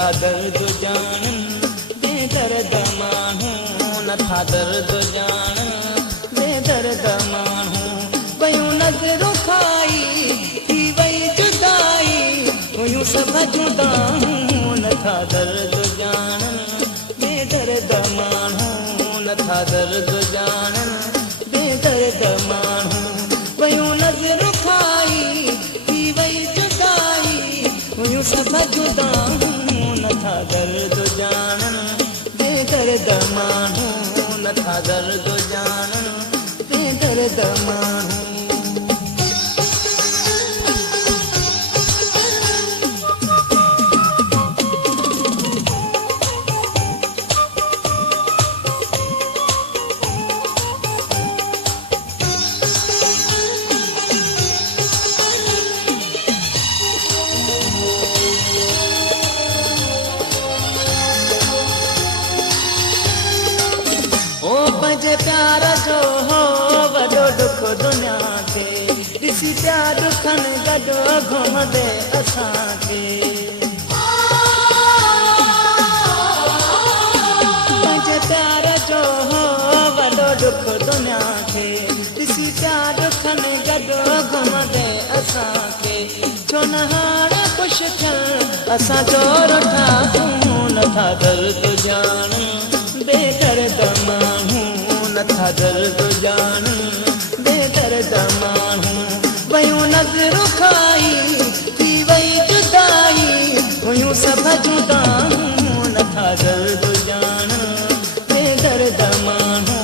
नथा दर्द ॼाणनि बेदर्द माण्हू नथा दर्द ॼाणनि बेदर्द माण्हू वयूं नज़रूं खाई थी वई जुदाई हुयूं सभु जुदाऊं नथा दर्द ॼाणनि बेदर्द माण्हू नथा दर्द ॼाणनि बेदर्द माण्हू वयूं नज़रूं खाई थी वई जुदाई हुयूं सभु जुदाऊं नथा दर्द ॼाणनि बेदर्द माण्हू नथा दर्द ॼाणनि बेदर्द माण्हू पंहिंजे प्यार जो हो वॾो दुख दुनिया ते ॾिसी पिया दुखनि गॾु घुमंदे असांखे पंहिंजे प्यार जो हो वॾो दुख दुनिया खे ॾिसी पिया दुखनि गॾु घुमंदे असांखे छो न हाणे ख़ुशि थियनि असां चोर ठाहियूं नथा दर्द ॼाणनि बेदर्द माण्हू नथा दर्द ॼाणनि बेदर्द माण्हू वयूं नज़रूं खाई थी वई जुदाई हुयूं सभु जुदाऊं नथा दर्द ॼाणनि बेदर्द माण्हू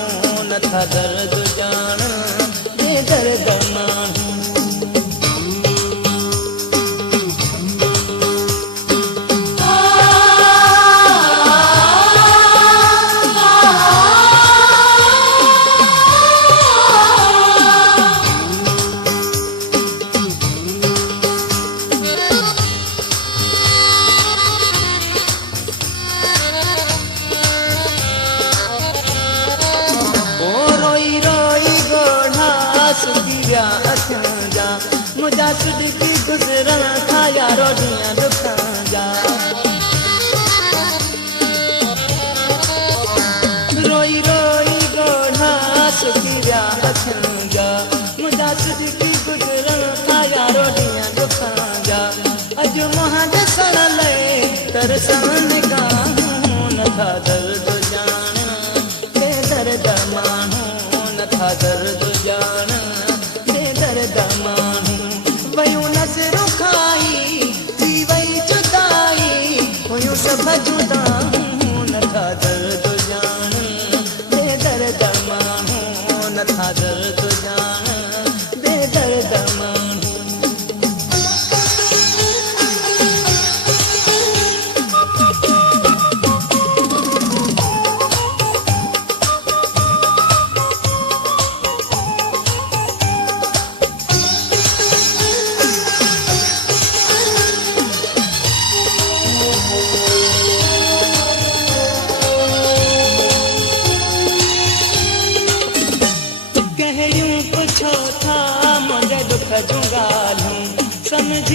नथा दर्द ॼाणनि बेदर्द माण्हू मुझा सिद्दीकी गुज़रण था यारो ॾींहं दुखनि जा रोई रोई ॻोढ़ा सुकी विया अखियुनि जा मुझा सिद्दीकी गुज़रण था यारो ॾींहं दुखनि जा अॼु मुंहुं ॾिसण लाइ तरसनि निगाहूं नथा दर्द ॼाणनि बेदर्द माण्हू नथा दर्द ॼाणनि बेदर्द माण्हू वयूं नज़रूं खाई थी वई जुदाई हुयूं सभु जुदाऊं नथा दर्द ॼाणनि बेदर्द माण्हू नथा दर्द ॼाणनि बेदर्द माण्हू पुछो था मुंहिंजे दुख जूं ॻाल्हियूं समझी